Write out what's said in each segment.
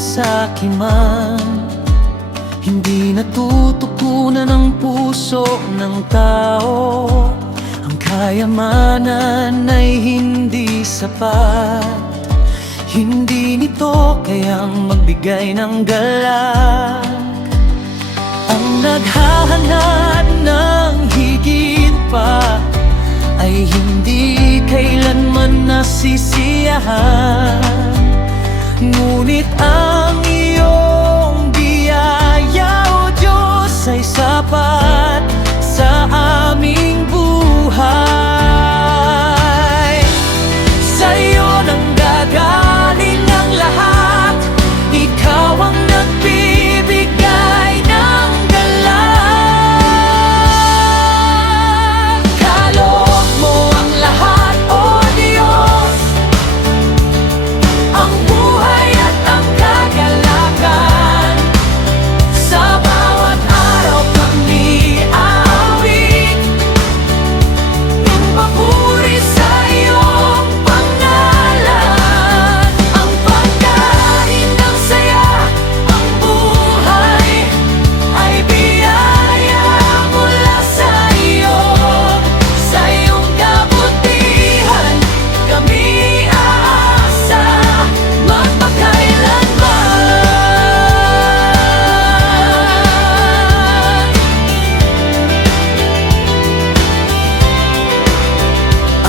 malasakit man, hindi natututunan ng puso ng tao. Ang kayamanan ay hindi sapat, hindi nito kayang magbigay ng galak. Ang naghahanap ng higit pa ay hindi kailanman nasisiyahan. Ngunit ang iyong biyaya, O Diyos, ay sapat sa aming buhay. Sa'yo nang gagaling ang lahat, ikaw ang nagbibigay ng galak. Kaloob mo ang lahat, O Diyos, ang buhay at ang kagalakan. Sa bawat araw kami aawit ng papuri sa iyong pangalan. Ang pagkain ng saya, ang buhay ay biyaya mula sa iyo. Sa iyong kabutihan kami aasa magpakailanman.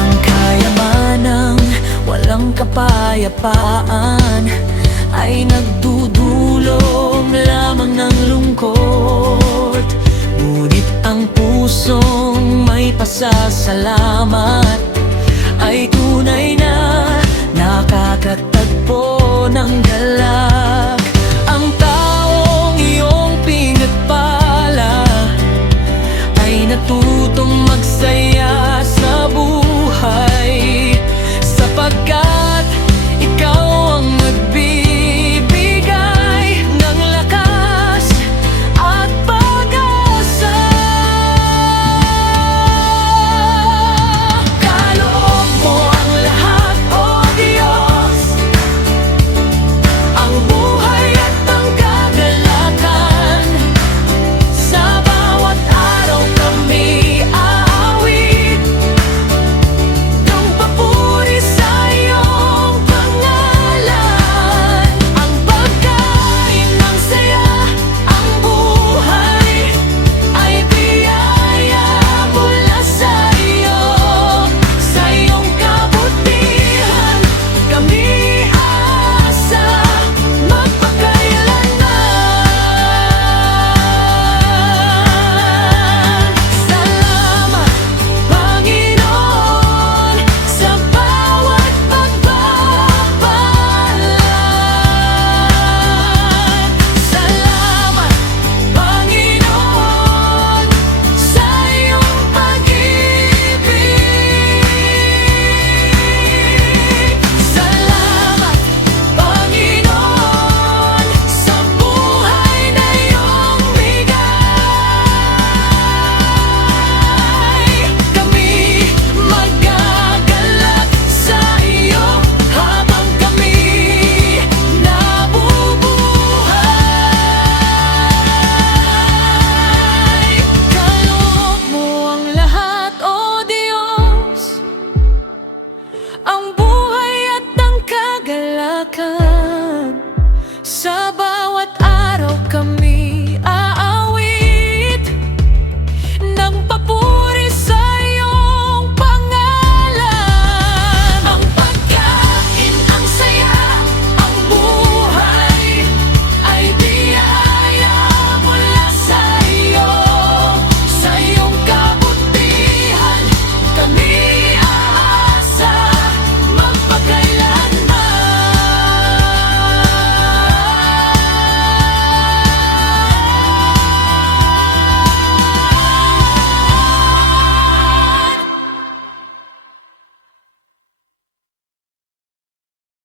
Ang kayamanang walang kapayapaan ay nagdudulong lamang ng lungkot. Ngunit ang pusong may pasasalamat ay